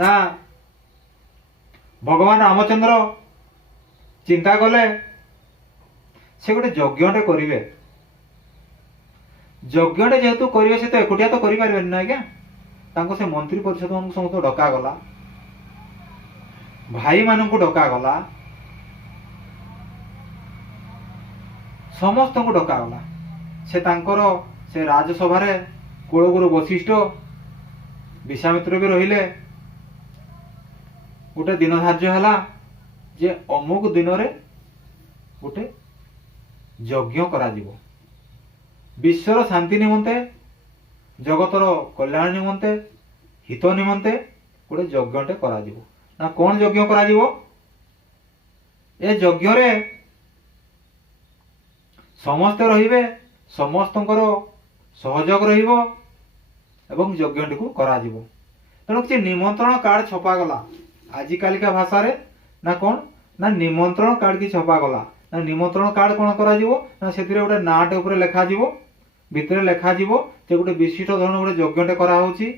ନା ଭଗବାନ ରାମଚନ୍ଦ୍ର ଚିନ୍ତା କଲେ ସେ ଗୋଟେ ଯଜ୍ଞଟେ କରିବେ। ଯଜ୍ଞଟେ ଯେହେତୁ କରିବେ ସେ ତ ଏକୁଟିଆ ତ କରିପାରିବେନି ନା ଆଜ୍ଞା। ତାଙ୍କୁ ସେ ମନ୍ତ୍ରୀ ପରିଷଦ ମାନଙ୍କୁ ସମସ୍ତଙ୍କୁ ଡକାଗଲା, ଭାଇମାନଙ୍କୁ ଡକାଗଲା, ସମସ୍ତଙ୍କୁ ଡକାଗଲା। ସେ ତାଙ୍କର ସେ ରାଜସଭାରେ କୁଳଗୁରୁ ବଶିଷ୍ଠ ବିଶ୍ୱାମିତ୍ର ବି ରହିଲେ। ଗୋଟେ ଦିନ ଧାର୍ଯ୍ୟ ହେଲା ଯେ ଅମୁକ ଦିନରେ ଗୋଟେ ଯଜ୍ଞ କରାଯିବ, ବିଶ୍ୱର ଶାନ୍ତି ନିମନ୍ତେ, ଜଗତର କଲ୍ୟାଣ ନିମନ୍ତେ, ହିତ ନିମନ୍ତେ ଗୋଟେ ଯଜ୍ଞଟେ କରାଯିବ। ନା କଣ ଯଜ୍ଞ କରାଯିବ? ଏ ଯଜ୍ଞରେ ସମସ୍ତେ ରହିବେ, ସମସ୍ତଙ୍କର ସହଯୋଗ ରହିବ ଏବଂ ଯଜ୍ଞଟିକୁ କରାଯିବ। ତେଣୁ କିଛି ନିମନ୍ତ୍ରଣ କାର୍ଡ ଛପାଗଲା ଆଜିକାଲିକା ଭାଷାରେ। ନା କଣ ନା ନିମନ୍ତ୍ରଣ କାର୍ଡ କି ଛପାଗଲା। ନା ନିମନ୍ତ୍ରଣ କାର୍ଡ କଣ କରାଯିବ ନା ସେଥିରେ ଗୋଟେ ନାଁଟେ ଉପରେ ଲେଖାଯିବ, ଭିତରେ ଲେଖାଯିବ ଯେ ଗୋଟେ ବିଶିଷ୍ଟ ଧରଣ ଗୋଟେ ଯଜ୍ଞଟେ କରାହଉଛି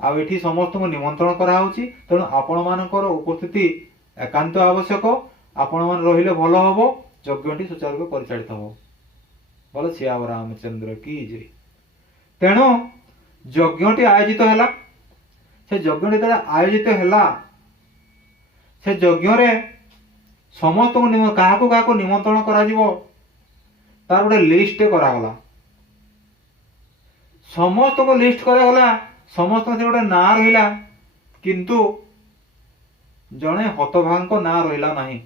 ଆଉ ଏଠି ସମସ୍ତଙ୍କୁ ନିମନ୍ତ୍ରଣ କରାହଉଛି। ତେଣୁ ଆପଣମାନଙ୍କର ଉପସ୍ଥିତି ଏକାନ୍ତ ଆବଶ୍ୟକ। ଆପଣମାନେ ରହିଲେ ଭଲ ହବ, ଯଜ୍ଞଟି ସୁଚାରୁ ରୂପେ ପରିଚାଳିତ ହବ। ବୋଲେ ସିୟା ରାମଚନ୍ଦ୍ର କି ଜୟ। ତେଣୁ ଯଜ୍ଞଟି ଆୟୋଜିତ ହେଲା। ସେ ଯଜ୍ଞଟି ଯେତେବେଳେ ଆୟୋଜିତ ହେଲା, ସେ ଯଜ୍ଞରେ ସମସ୍ତଙ୍କୁ କାହାକୁ କାହାକୁ ନିମନ୍ତ୍ରଣ କରାଯିବ ତାର ଗୋଟେ ଲିଷ୍ଟ କରାଗଲା। ସମସ୍ତଙ୍କୁ ଲିଷ୍ଟ କରାଗଲା, ସମସ୍ତଙ୍କ ଗୋଟେ ନାଁ ରହିଲା, କିନ୍ତୁ ଜଣେ ହତଭାଗାଙ୍କ ନାଁ ରହିଲା ନାହିଁ।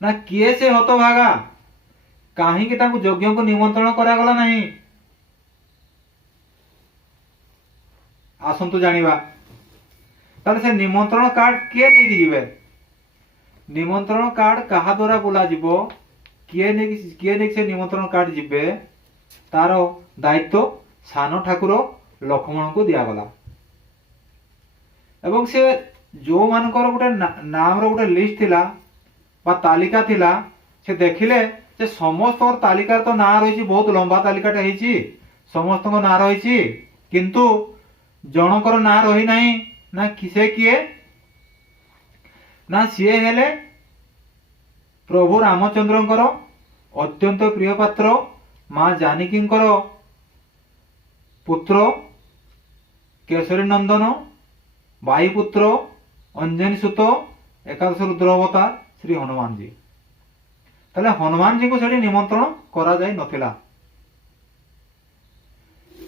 ନା କିଏ ସେ ହତଭାଗା, କାହିଁକି ତାଙ୍କୁ ଯଜ୍ଞକୁ ନିମନ୍ତ୍ରଣ କରାଗଲା ନାହିଁ? ଆସନ୍ତୁ ଜାଣିବା। ତାହେଲେ ସେ ନିମନ୍ତ୍ରଣ କାର୍ଡ କିଏ ନେଇକି ଯିବେ? ନିମନ୍ତ୍ରଣ କାର୍ଡ କାହା ଦ୍ୱାରା ବୋଲାଯିବ, କିଏ ନେଇକି ସେ ନିମନ୍ତ୍ରଣ କାର୍ଡ ଯିବେ, ତାର ଦାୟିତ୍ୱ ସାନ ଠାକୁର ଲକ୍ଷ୍ମଣଙ୍କୁ ଦିଆଗଲା। ଏବଂ ସେ ଯୋଉମାନଙ୍କର ଗୋଟେ ନାମର ଗୋଟେ ଲିଷ୍ଟ ଥିଲା ବା ତାଲିକା ଥିଲା, ସେ ଦେଖିଲେ ଯେ ସମସ୍ତଙ୍କର ତାଲିକାରେ ତ ନାଁ ରହିଛି, ବହୁତ ଲମ୍ବା ତାଲିକାଟା ହେଇଛି, ସମସ୍ତଙ୍କ ନାଁ ରହିଛି, କିନ୍ତୁ ଜଣଙ୍କର ନାଁ ରହିନାହିଁ। ନା ସେ କିଏ? ନା ସିଏ ହେଲେ ପ୍ରଭୁ ରାମଚନ୍ଦ୍ରଙ୍କର ଅତ୍ୟନ୍ତ ପ୍ରିୟ ପାତ୍ର ମା ଜାନକୀଙ୍କର ପୁତ୍ର କେଶରୀ ନନ୍ଦନ ବାୟୁପୁତ୍ର ଅଞ୍ଜନୀ ସୁତ ଏକାଦଶ ରୁଦ୍ର ଅବତାର ଶ୍ରୀ ହନୁମାନଜୀ। ତାହେଲେ ହନୁମାନଜୀଙ୍କୁ ସେଠି ନିମନ୍ତ୍ରଣ କରାଯାଇ ନଥିଲା।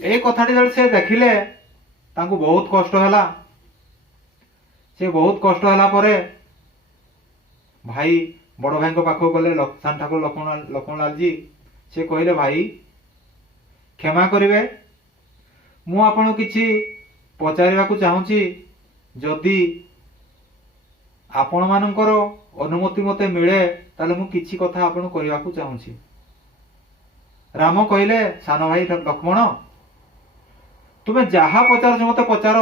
ଏଇ କଥାଟି ଯେତେବେଳେ ସେ ଦେଖିଲେ ତାଙ୍କୁ ବହୁତ କଷ୍ଟ ହେଲା। ସେ ବହୁତ କଷ୍ଟ ହେଲା ପରେ ଭାଇ ବଡ଼ ଭାଇଙ୍କ ପାଖକୁ ଗଲେ, ସାନ ଠାକୁର ଲକ୍ଷ୍ମଣଲାଲଜୀ। ସେ କହିଲେ, ଭାଇ କ୍ଷମା କରିବେ, ମୁଁ ଆପଣଙ୍କୁ କିଛି ପଚାରିବାକୁ ଚାହୁଁଛି। ଯଦି ଆପଣମାନଙ୍କର ଅନୁମତି ମୋତେ ମିଳେ ତାହେଲେ ମୁଁ କିଛି କଥା ଆପଣଙ୍କୁ କହିବାକୁ ଚାହୁଁଛି। ରାମ କହିଲେ, ସାନ ଭାଇ ଲକ୍ଷ୍ମଣ, ତୁମେ ଯାହା ପଚାରୁଛ ମୋତେ ପଚାର,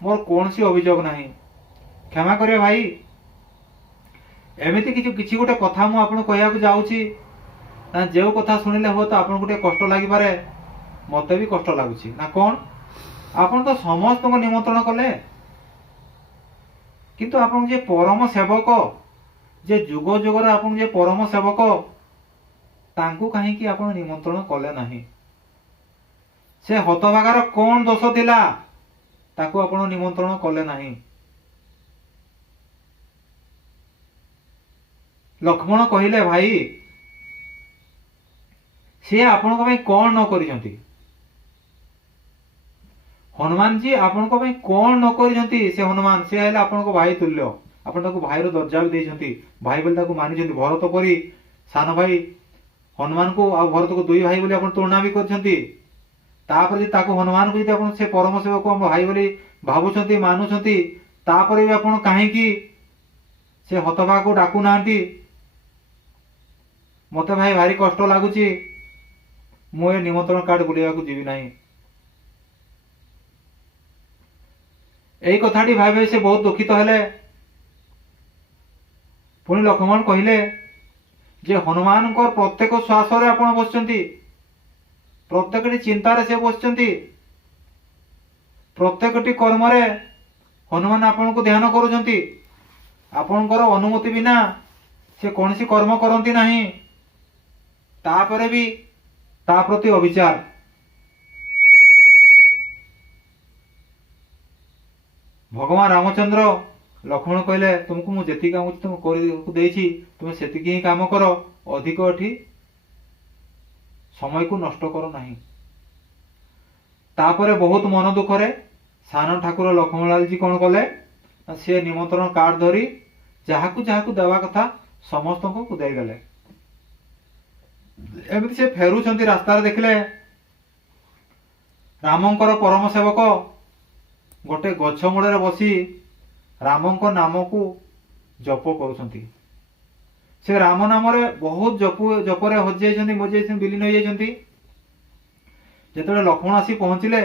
ମୋର କୌଣସି ଅଭିଯୋଗ ନାହିଁ। କ୍ଷମା କରିବେ ଭାଇ, ଏମିତି କିଛି ଗୋଟେ କଥା ମୁଁ ଆପଣଙ୍କୁ କହିବାକୁ ଯାଉଛି, ନା ଯେଉଁ କଥା ଶୁଣିଲେ ହୁଏତ ଆପଣଙ୍କୁ ଟିକେ କଷ୍ଟ ଲାଗିପାରେ, ମୋତେ ବି କଷ୍ଟ ଲାଗୁଛି। ନା କଣ? ଆପଣ ତ ସମସ୍ତଙ୍କୁ ନିମନ୍ତ୍ରଣ କଲେ, କିନ୍ତୁ ଆପଣଙ୍କୁ ଯେ ପରମ ସେବକ, ଯେ ଯୁଗ ଯୁଗରେ ଆପଣଙ୍କୁ ଯେ ପରମ ସେବକ, ତାଙ୍କୁ କାହିଁକି ଆପଣ ନିମନ୍ତ୍ରଣ କଲେ ନାହିଁ? ସେ ହତଭାଗାର କଣ ଦୋଷ ଥିଲା ତାକୁ ଆପଣ ନିମନ୍ତ୍ରଣ କଲେ ନାହିଁ? ଲକ୍ଷ୍ମଣ କହିଲେ, ଭାଇ ସିଏ ଆପଣଙ୍କ ପାଇଁ କଣ ନ କରିଛନ୍ତି? ହନୁମାନଜୀ ଆପଣଙ୍କ ପାଇଁ କଣ ନ କରିଛନ୍ତି? ସେ ହନୁମାନ, ସେ ହେଲେ ଆପଣଙ୍କ ଭାଇ ତୁଲ୍ୟ। ଆପଣ ତାକୁ ଭାଇର ଦର୍ଜା ବି ଦେଇଛନ୍ତି, ଭାଇ ବୋଲି ତାକୁ ମାନିଛନ୍ତି। ଭରତ ପରି ସାନ ଭାଇ ହନୁମାନଙ୍କୁ ଆଉ ଭରତକୁ ଦୁଇ ଭାଇ ବୋଲି ଆପଣ ତୁଳନା ବି କରିଛନ୍ତି। ତାପରେ ଯଦି ତାକୁ ହନୁମାନଙ୍କୁ ଯଦି ଆପଣ ସେ ପରମ ସେବକ ଆମ ଭାଇ ବୋଲି ଭାବୁଛନ୍ତି, ମାନୁଛନ୍ତି, ତାପରେ ବି ଆପଣ କାହିଁକି ସେ ହତଭାଗାକୁ ଡାକୁନାହାନ୍ତି? ମୋତେ ଭାଇ ଭାରି କଷ୍ଟ ଲାଗୁଛି। ମୁଁ ଏ ନିମନ୍ତ୍ରଣ କାର୍ଡ ବୁଲେଇବାକୁ ଯିବି ନାହିଁ। এই কথাটি ভাবে সে ବହୁତ ଦୁଃଖିତ ହେଲେ। ପୁଣି ଲକ୍ଷ୍ମଣ କହିଲେ ଯେ ହନୁମାନଙ୍କର ପ୍ରତ୍ୟେକ ଶ୍ୱାସରେ ଆପଣ ବସିଛନ୍ତି, ପ୍ରତ୍ୟେକଟି ଚିନ୍ତାରେ ସେ ବସିଛନ୍ତି, ପ୍ରତ୍ୟେକଟି କର୍ମରେ हनुमान आपण को ध्यान करूछंती, आपणकर अनुमति बिना से कौन सी कर्म करती नहीं, तापरे भी ता प्रति अविचार। भगवान रामचंद्र लक्ष्मण कहले तुमको मु जेति काम तुम कर देछि तुम सेतिकी ही काम करो, अधिक एठी समय को नष्ट करो नहीं। तापरे बहुत मन दुखरे सान ठाकुर लक्ष्मणलाल जी कौन कले, से निमंत्रण कार्ड धरी जहाकू देवा कथा समस्त को देगले। एमती से फेरुचंती रास्तार देखले रामंकर परम सेवक गोटे गछ मूଳରେ बसी रामंक नाम को जप करुछंती। से राम नाम रे बहुत जपरे हजि जाइछंती, मजि जाइछंती, विलीन हो जाइछंती। जेतेबेले लक्ष्मण आसी पहुंचिले,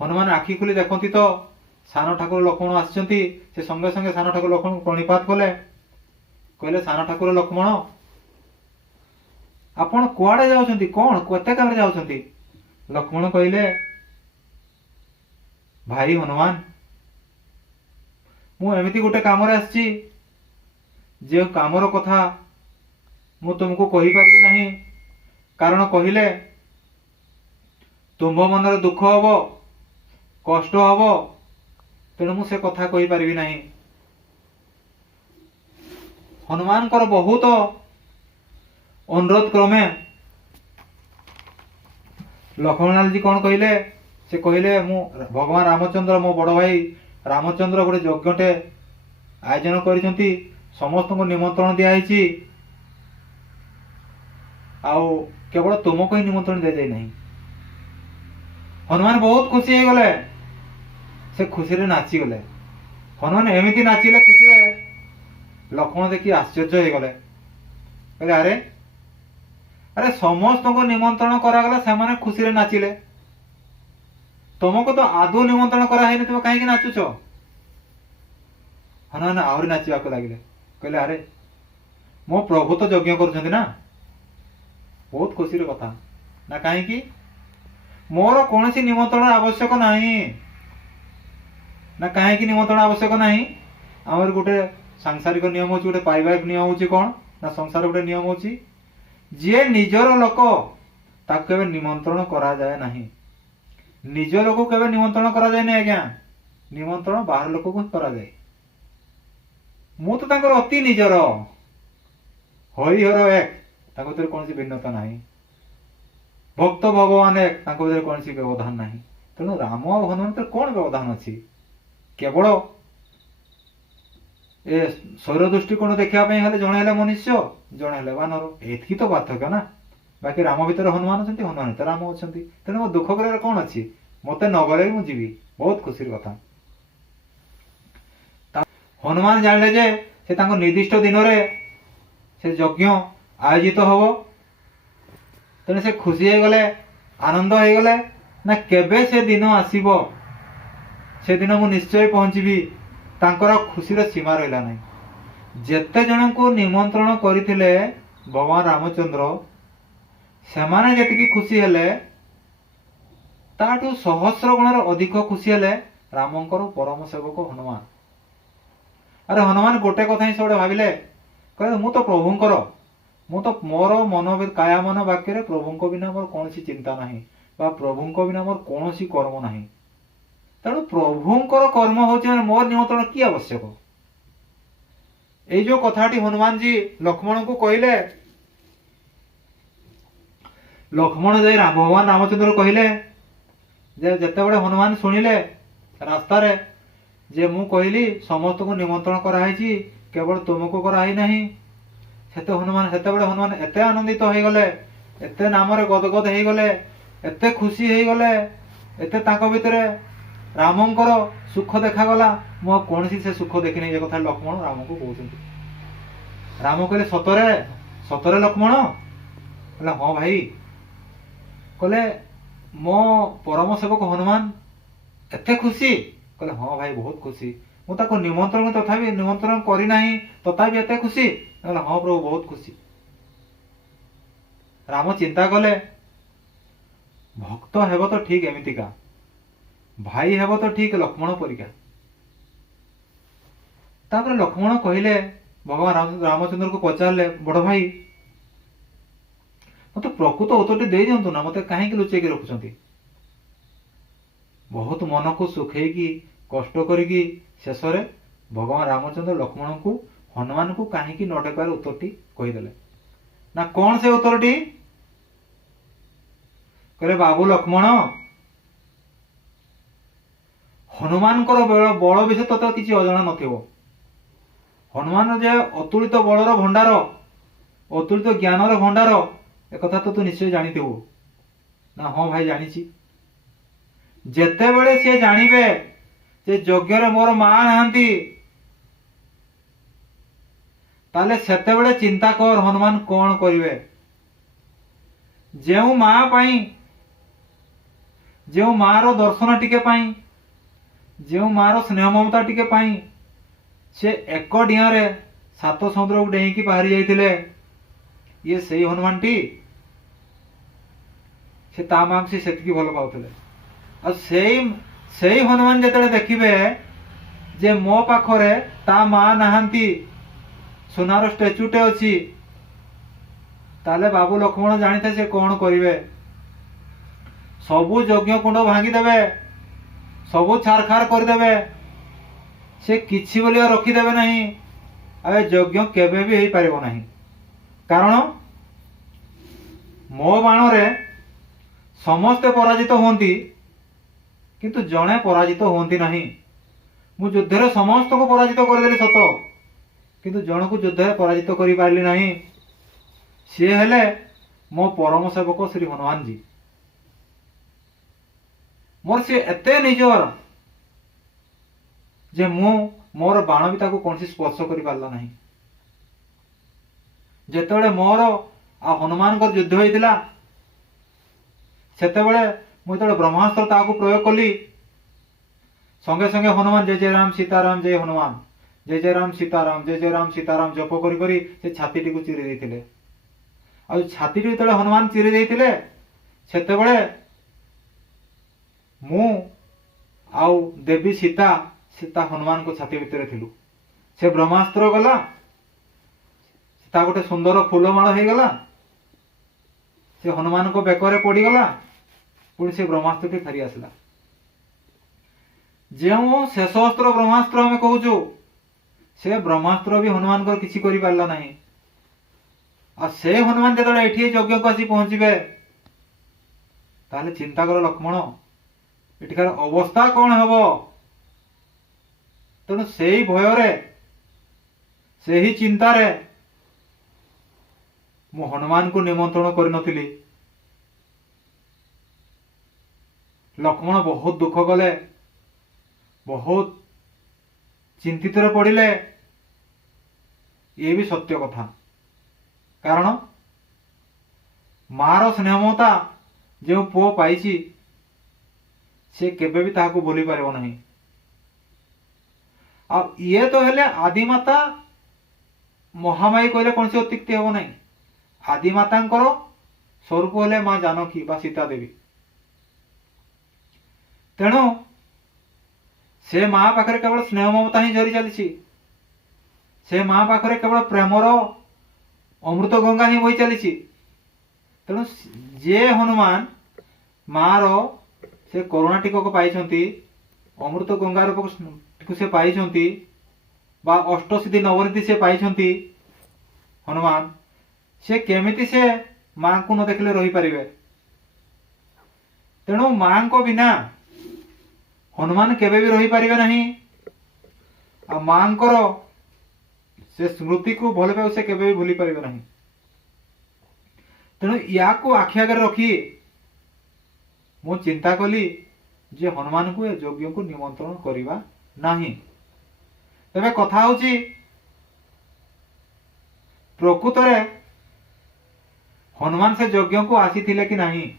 हनुमान आखि खोली देखंती तो सान ठाकुर लक्ष्मण आछंती। से संगे संगे सान ठाकुर लक्ष्मण प्रणिपात कले, कहले सान ठाकुर लक्ष्मण आपण कुआडे जाउछंती, कोन केते कामे जाउछंती? लक्ष्मण कहले भाई हनुमान मु एमिति गोटे काम रे आछि जे कामर कथा मु तुमको कहि पारिबि नाही, कारण कहिले तुम मन रे दुख हबो, कष्ट हबो, तेणु मु से कथा कहि पारिबि नाही। हनुमान कर बहुत अनुरोध क्रमे लक्ष्मणलाल जी कौन कहले, से कहले मु भगवान रामचंद्र मो बड़ भाई रामचंद्र गोटे यज्ञटे आयोजन करिसंती, समस्त को निमंत्रण दिया हैछि, आउ केवल तुमको ही निमंत्रण दिया जाय नहीं। हनुमान बहुत खुशी हो गले, से खुशी रे नाची गले। हनुमान एमिति नाचिले खुशी रे, लक्ष्मण देखि आश्चर्य हो गले, कहले अरे अरे समस्त को निमंत्रण करा गला, से खुशी रे नाचिले, तुमको तो आदौ निमंत्रण करा है, तुम कहीं नाचुच? हनुमान आहरी नाचवा को लगे, कहले अरे मो प्रभु तो यज्ञ कर ना, बहुत खुशी कथा ना, कहीं मोर कौन सी निमंत्रण आवश्यक नहीं ना, कहीं निमंत्रण आवश्यक नहीं। आमर गोटे सांसारिक नियम हो, गोटे पारिवारिक नियम हो कौन ना, संसार गोटे नियम हो जे निजर लोक ताक केबे निमंत्रण करा जाए नहीं, निज लोक केबे निमंत्रण करा जाए नहीं आज्ञा, निमंत्रण बाहर लोक को करा जाए। मु तो तांकर अति निजर हरिहर एक, तांको भीतर कौन सी भिन्नता नहीं, भक्त भगवान एक, तांको भीतर कौन सी व्यवधान नहीं। तेणु राम और हनुमान भीतर कौन व्यवधान अच्छी? केवल ए शरीर दृष्टिकोण देखा जड़े हेले मनुष्य, जड़े हेले बानर, एति तो पार्थक्य ना। बाकी राम भीतर हनुमान अच्छा, हनुमान भीतर राम अच्छा, तेणु मो दुख कर कौन अच्छी? मत न गले मुझे जीवी, बहुत खुशी कथा। हनुमान जानले जे से तांको निर्दिष्ट दिन रे से यज्ञ आयोजित हबो, तेणु से खुशी हो गले, आनंद हो गले ना, केबे से दिन आसीबो, से दिन मु निश्चय पहुंचीबी। तांकर खुशी रे सीमा रहिला नहीं। जेते जन को निमंत्रण करथिले भगवान रामचंद्र, सेमाने जेतिकी खुशी हेले, ताठू सहस्र गुणर अधिक खुशी हेले रामंकर परम सेवक हनुमान। अरे हनुमान गोटे कथा ही सब भाविले, कहले मु तो प्रभुंकर, मु तो मोर मन काया मन वाक्य प्रभु बिना मोर कौन सी चिंता नहीं, बा प्रभु बिना मोर कौन सी कर्म नहीं। तेणु प्रभुंकर कर्म हो मोर निमंत्रण की आवश्यक? ये जो कथाटी हनुमान जी लक्ष्मण को कहले, लक्ष्मण जाई भगवान रामचंद्र कहले जे जेतेबेले हनुमान सुनिले रास्ता रे जे मु कहली समस्त को निमंत्रण कराई, केवल तुमको कराई नहीं, हनुमान एते आनंदित हो गले, एते नाम रे गदगद हो गले, एते खुशी हो गले, एते ताको भितरे रामंकर सुख देखा गला। मु कौन सी से सुख देखिनी, ये कथा लक्ष्मण राम को कहते। राम कहले सतरे सतरे लक्ष्मण? कहले हाँ भाई। कहले मो परम सेवक हनुमान एते खुशी? कहले हाँ भाई बहुत खुशी, मु ताको निमंत्रण तथापि निमंत्रण करी नाही, तथापि एते खुशी? कहले हाँ प्रभु बहुत खुशी। राम चिंता कले भक्त हेब तो ठीक एमितिका, भाई हेब तो ठीक लक्ष्मण परिका। तापर लक्ष्मण कहले भगवान रामचंद्र को पचारे बड़ भाई मत प्रकृत उत्तर दे दिंतु ना मत कहीं लुचेक रखुंट। बहुत मन को सुखई कष्ट करी शेष भगवान रामचंद्र लक्ष्मण को हनुमान को कहीं न डकार उत्तरटी कहीदेले ना कौन से उत्तरटी कहले बाबू लक्ष्मण हनुमान बल विषय तो किसी अजना नथिबो। हनुमान जे अतुलित बलर भंडार अतुलित ज्ञानर भंडार एक तो निश्चय जानिथिबो ना। हाँ भाई जानी। जेते बेले से जानिबे जे यज्ञ मोर मां नाहंती ताले सेते बेले चिंता कर हनुमान कौन करिवे। जेउ मां पाई जेउ मार दर्शन टिके पाई जेउ मार स्नेह ममता टिके पाई से एक डियारे सात समुद्र को डेईकी बाहरी जाइथिले ये सही हनुमान टी से ता मां से सेतकी भल पाउथिले। आ सेई हनुमान जेतले देखिबे जे मो पाखरे ता मां नाहंती सोनार स्टैच्यूटे अछि ताले बाबू लक्ष्मण जानिथे से कौन करिवे। सबु यज्ञ कुंड भांगी देबे सबु छारखार कर देबे से किछि बोलिया रखिदेबे नहीं। आ यज्ञ केबे भी हेई पारिबो नहीं कारण मो बाण रे समस्ते पराजित होंती किंतु जड़े पराजित होंती नहीं। मु युद्ध रे समस्त को पराजित करदेली सत किंतु जन को युद्ध रे पराजित करि पारली नहीं। सी हेले मो परम सेवक श्री हनुमान जी। मोर से एते निजर जे मु मोर बाण भी ताको कौन स्पर्श करि पारला नहीं। जेतेबेले मोर आ हनुमान को युद्ध होइतिला सेतेबेले मु जेतेबेले ब्रह्मास्त्र ताको प्रयोग कली संगे संगे हनुमान जय जय राम सीताराम जय हनुमान जय जय राम सीताराम जय जय राम सीताराम जप करी करी से छातीटी को चिरी देइतिले। आ छातीटी जेतेबेले हनुमान चिरी देइतिले सेतेबेले मु आउ देवी सीता सीता हनुमान को छाती भितर थिलु। से ब्रह्मास्त्र गला सीता गोटे सुंदर फूलमाଳ ହେଇଗଲା से हनुमान को बेकरे पड़ीगला पुणी से ब्रह्मास्त्र फेरी आसला। जो शेषस्त्र ब्रह्मास्त्र आम कहूँ से ब्रह्मास्त्र भी हनुमान को किसी कर पारा ना। आ से हनुमान जो ये यज्ञ को आसी पहुंचे ताले चिंता कर लक्ष्मण एटिकार अवस्था कौन हम तेणु से भय से ही चिंतार मु हनुमान को निमंत्रण कर नथिली। लक्ष्मण बहुत दुख कले बहुत चिंतित पड़िले। ये भी सत्य कथा कारण मार स्नेहमता जो पुओ पाई से केबे भी ताहाको भूली पारिबो नहीं। आ ये तो हेले आदिमाता महामाई कहले कौन से अत्युक्ति हम नहीं। आदिमातांकर स्वरूप हेले मां जानकी बा सीता देवी। तेणु से मां पाखरे केवल स्नेह ममता ही झरी चली से मां पाखरे केवल प्रेमर अमृत गंगा ही बही चली। तेणु जे हनुमान मार से करुणा टीक पाई अमृत गंगा रूप से पाई बा अष्टसिद्धि नवनिधि से पाई हनुमान से केमिति से मां को न देखले रही पारिबे। तेणु मां को बिना हनुमान केबे भी रही पारिबे नहीं। आ मां को से स्मृति को भल पाए से केबे भी भूली पारिबे नहीं। तेणु या को आखि आगे रखी मु चिंता कली जे हनुमान को यज्ञ को निमंत्रण करिबा नाही। तबे कथा होची प्रकृत रे हनुमान से यज्ञ को आसीथिले कि नहीं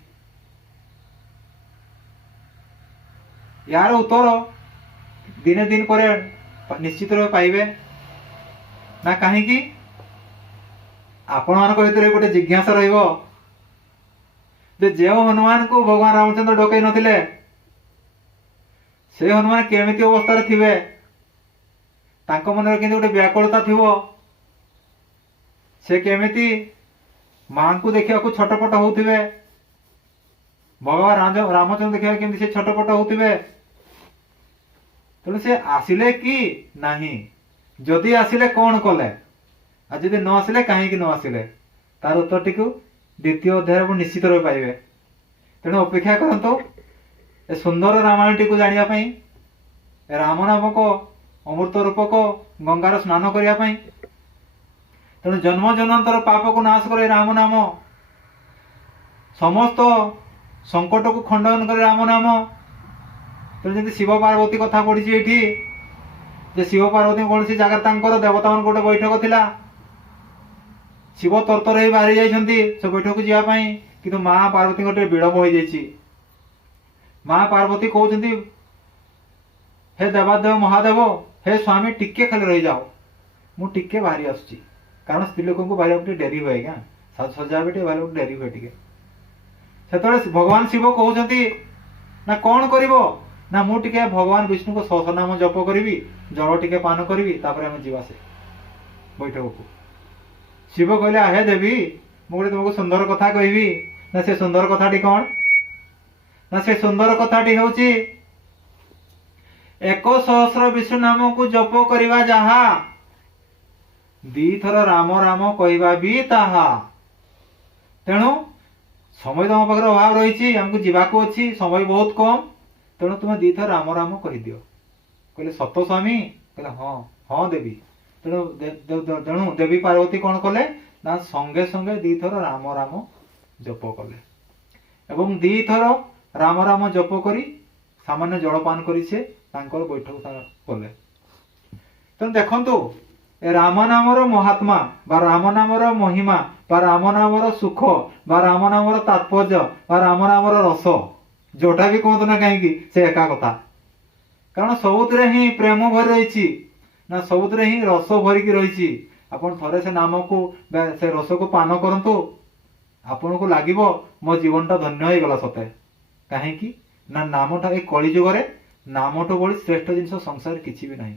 यार उत्तर दिने दिन करे निश्चित रूप पाइबे ना। कहीं आपण मान भीतर गोटे जिज्ञासा रहिबो जे हनुमान को भगवान रामचंद्र डकई नथिले से हनुमान केमिति अवस्था थिबे तांको मनरे केंति गोटे व्याकुलता थिबो से केमिति मां को देखिया को छटपट होउथिबे भगवान रामचंद्र देखिया केमिति से छटपट होउथिबे तेणु से आसिले कि नहीं जदि आसिले कौन कले आ जदि न आसिले कहीं न आसिले तार उत्तर टी द्वितीय अध्याय निश्चित रही पाइबे तेणु अपेक्षा करंतु ए सुंदर रामायण टी जानिया राम नामक अमृत रूपक गंगार स्नान करने तेणु जन्म जन्मांतर पाप को नाश करे राम नाम समस्त संकट को खंडन करे राम नाम तेणु जमी शिव पार्वती कथा पड़ी ये शिव पार्वती कौन सी जगह देवता मान गोटे बैठक थिला शिव तरतर ही बाहरी जाइछंती से बैठक जावाई कि माँ पार्वती गोटे विलंब हो जाइछि माँ पार्वती कहते हे देवादेव महादेव हे स्वामी टिके खाली रही जाओ मु टिके बाहरी आसुची कारण स्त्री लोक को बाहर डेरी हुए क्या साज सजा भी बाहर डेरी हुए टिके से भगवान शिव कहते ना कौन करिवो ना मु टिके भगवान विष्णु को सहस्रनाम जप करी जल टिके पान करी आम जीवा से बैठक को शिव कहले हे देवी मुझे तुमको सुंदर कथा कहबी ना से सुंदर कथाटी कौन ना से सुंदर कथाटी होची 100 विष्णु नाम को जप करिवा जहा दीथर राम राम कहवा भी ताहा तेणु समय तुम पाखे अभाव रही आमको जीवाको अच्छी समय बहुत कम तेणु तुम दीथर राम राम कह दियो कहले सत स्वामी कहले हाँ हाँ देवी तेणु देवी पार्वती कौन कले ना संगे संगे दीथर राम राम जप कले एवं दीथर राम राम जप करी सामान्य जलपान करी से बैठक कले तेणु देखंतु राम नामर महात्मा बा राम नामर महिमा बा राम नामर सुख बा राम नामर तात्पर्य बा राम नामर रस जोटा भी कहतु ना कहीं से एका कथा कारण सबुतरे ही प्रेम भरी रही ना सबुतरे ही रस भरिकी रही आपन थरे से नाम को से रस को पान करंतु आपन को लागिबो मो जीवनटा धन्य हो गला सते कहीं ना नामटा ए कली जुगरे नामटो बड़ी श्रेष्ठ जिनस संसार किछि भी नहीं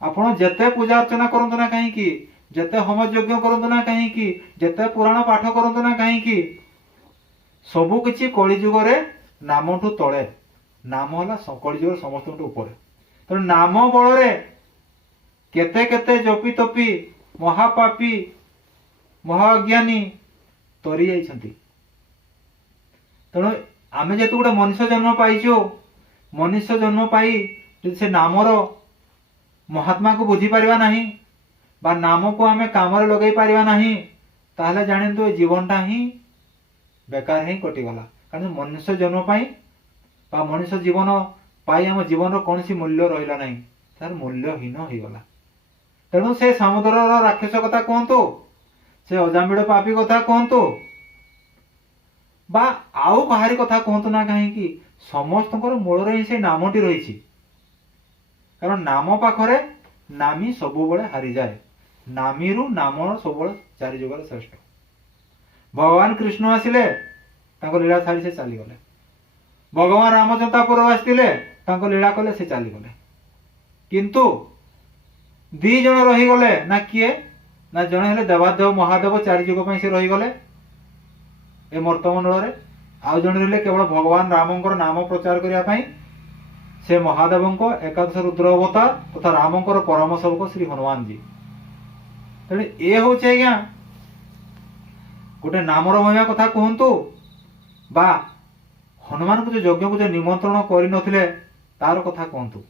आपण जेते पूजा अर्चना करंतु ना कहीं जेते होम यज्ञ करंतु ना कहीं जेते पुराण पाठ करंतु ना कहीं सबु किछि कली जुगरे नामटो तळे नाम होला कली जुगर समस्त ऊपर तो नाम बलरे केते केते जपी तपी महापापी महाअज्ञानी तरी जाइछंती तेणु आम जेतु गोटे मनुष्य जन्म पाइछु मनुष्य जन्म पाई से नामर महात्मा को बुझी पारिबा नहीं बा नाम को आमे काम रे लगै पारिबा नहीं ताहले जानिंतु जीवनटा ही बेकार ही कटिगला कारण मनुष्य जन्म पाई बा मनुष्य जीवन पाई आम जीवन कौन सी मूल्य रहिला नहीं तार मूल्यहीन हो गला तेणु से समुद्र राक्षस कथा कहतु से अजामिड़ पापी कथा कहतु बा आउ बाहरी कथा कहतु ना कहीं समस्त मूल ही से नामटी रही कारण नाम पाखरे नामी सबुबले हारी जाए नामी रु नाम सब चारि जुगर श्रेष्ठ भगवान कृष्ण आसिले लीला छाड़ी से चलीगले भगवान रामचंद्रपुर आसते लीला कले से चलीगले किंतु दी जन रहीगले ना किए ना जड़े हेले देवादेव महादेव चारि जुग से रहीगले ए मर्तमंडल रे आउ जन रहिले केवल भगवान रामंकर नाम प्रचार करने से महादेव को एकादश रुद्र अवतार तथा रामंकर परम सेवक श्री हनुमान जी तेणु ये हूँ आज्ञा गोटे नामर महिमा कथा कहतु बा हनुमान को जो यज्ञ को जो निमंत्रण कर तार कथा कहतु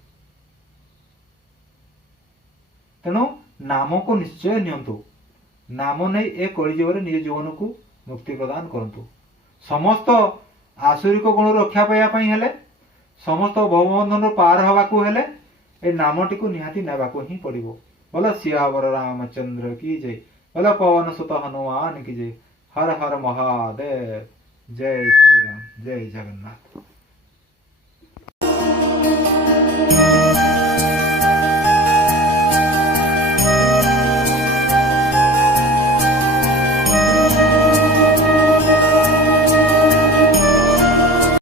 तेणु नाम को निश्चय नियंतु नाम नहीं ए कलिजुग निज जीवन को मुक्ति प्रदान करंतु समस्त आसुरिक गुण रक्षा पाइबापी हेले समस्त भवबंधन पार हवाकू हेले ए नामटी को निहाती नेबाकू ही पड़िबो बोला सियावर रामचंद्र की जय बोला पवन सुत हनुमान की जय हर हर महादेव जय श्री राम जय जगन्नाथ।